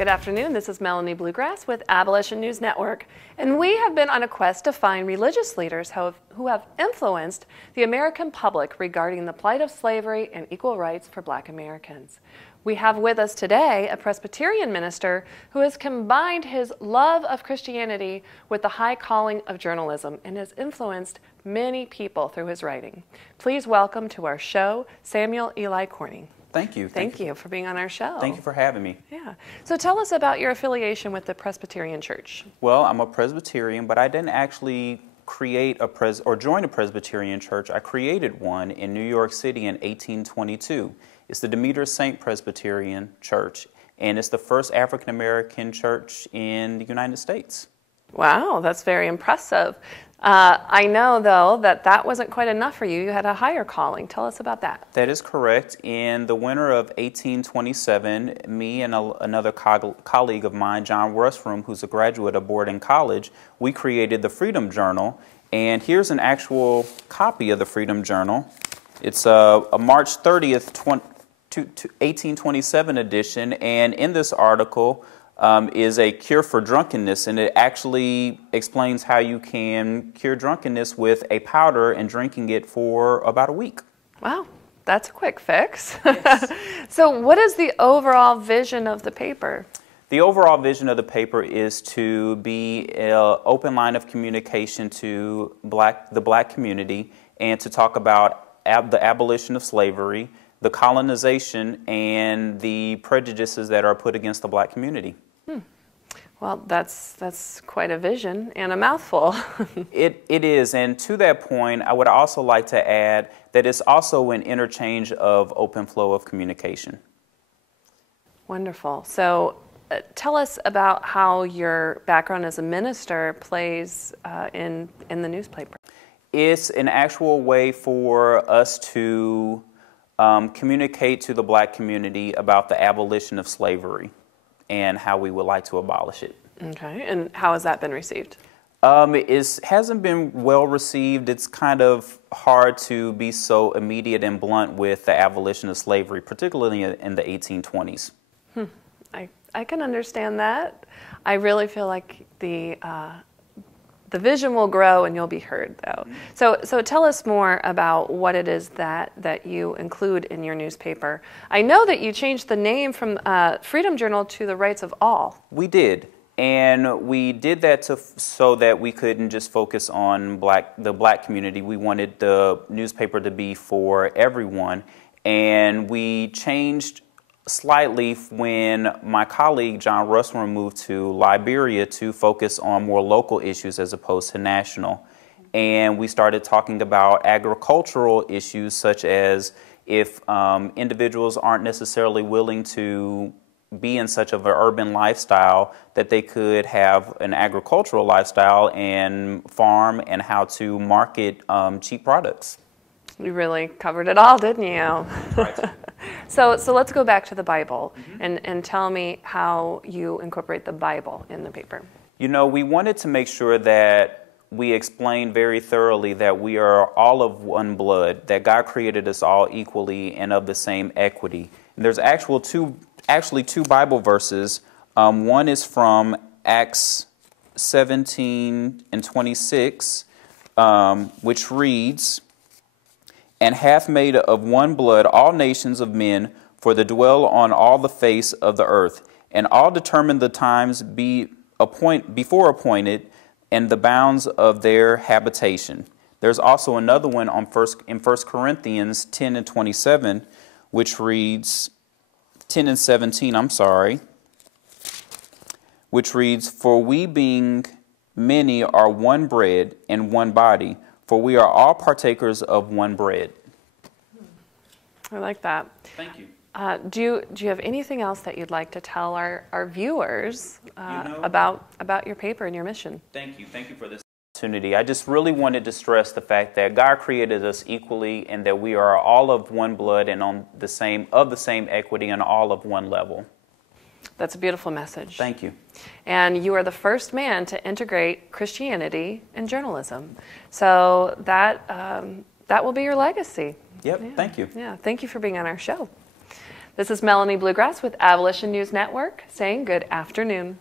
Good afternoon. This is Melanie Bluegrass with Abolition News Network, and we have been on a quest to find religious leaders who have influenced the American public regarding the plight of slavery and equal rights for Black Americans. We have with us today a Presbyterian minister who has combined his love of Christianity with the high calling of journalism and has influenced many people through his writing. Please welcome to our show Samuel Eli Corning. Thank you. Thank you for being on our show. Thank you for having me. Yeah. So tell us about your affiliation with the Presbyterian Church. Well, I'm a Presbyterian, but I didn't actually create or join a Presbyterian church. I created one in New York City in 1822. It's the Demeter Saint Presbyterian Church, and it's the first African American church in the United States. Wow, that's very impressive. I know, though, that wasn't quite enough for you. You had a higher calling. Tell us about that. That is correct. In the winter of 1827, me and another colleague of mine, John Russrum, who's a graduate of Borden College, we created the Freedom Journal. And here's an actual copy of the Freedom Journal. It's a March 30th, 1827 edition, and in this article is a cure for drunkenness, and it actually explains how you can cure drunkenness with a powder and drinking it for about a week. Wow, that's a quick fix. Yes. So what is the overall vision of the paper? The overall vision of the paper is to be an open line of communication to the black community and to talk about the abolition of slavery, the colonization, and the prejudices that are put against the black community. Well, that's quite a vision and a mouthful. It is, and to that point, I would also like to add that it's also an interchange of open flow of communication. Wonderful. So tell us about how your background as a minister plays in the newspaper. It's an actual way for us to communicate to the black community about the abolition of slavery and how we would like to abolish it. Okay, and how has that been received? It hasn't been well received. It's kind of hard to be so immediate and blunt with the abolition of slavery, particularly in the 1820s. I can understand that. I really feel like the vision will grow and you'll be heard, though. So tell us more about what it is that you include in your newspaper. I know that you changed the name from Freedom Journal to The Rights of All. We did, and we did that so that we couldn't just focus on the black community. We wanted the newspaper to be for everyone, and we changed slightly when my colleague John Russrum moved to Liberia to focus on more local issues as opposed to national. And we started talking about agricultural issues, such as if individuals aren't necessarily willing to be in such of an urban lifestyle, that they could have an agricultural lifestyle and farm, and how to market cheap products. You really covered it all, didn't you? Right. So let's go back to the Bible and tell me how you incorporate the Bible in the paper. You know, we wanted to make sure that we explained very thoroughly that we are all of one blood, that God created us all equally and of the same equity. And there's actually two Bible verses. One is from Acts 17:26, which reads, "And hath made of one blood all nations of men for to dwell on all the face of the earth, and all determined the times before appointed, and the bounds of their habitation." There's also another one in 1 Corinthians 10:27, which reads, 10:17, which reads, "For we being many are one bread and one body, for we are all partakers of one bread." I like that. Thank you. Do you have anything else that you'd like to tell our viewers about your paper and your mission? Thank you. Thank you for this opportunity. I just really wanted to stress the fact that God created us equally, and that we are all of one blood and of the same equity, and all of one level. That's a beautiful message. Thank you. And you are the first man to integrate Christianity in journalism. So that will be your legacy. Yep, Yeah. thank you. Yeah, thank you for being on our show. This is Melanie Bluegrass with Abolition News Network saying good afternoon.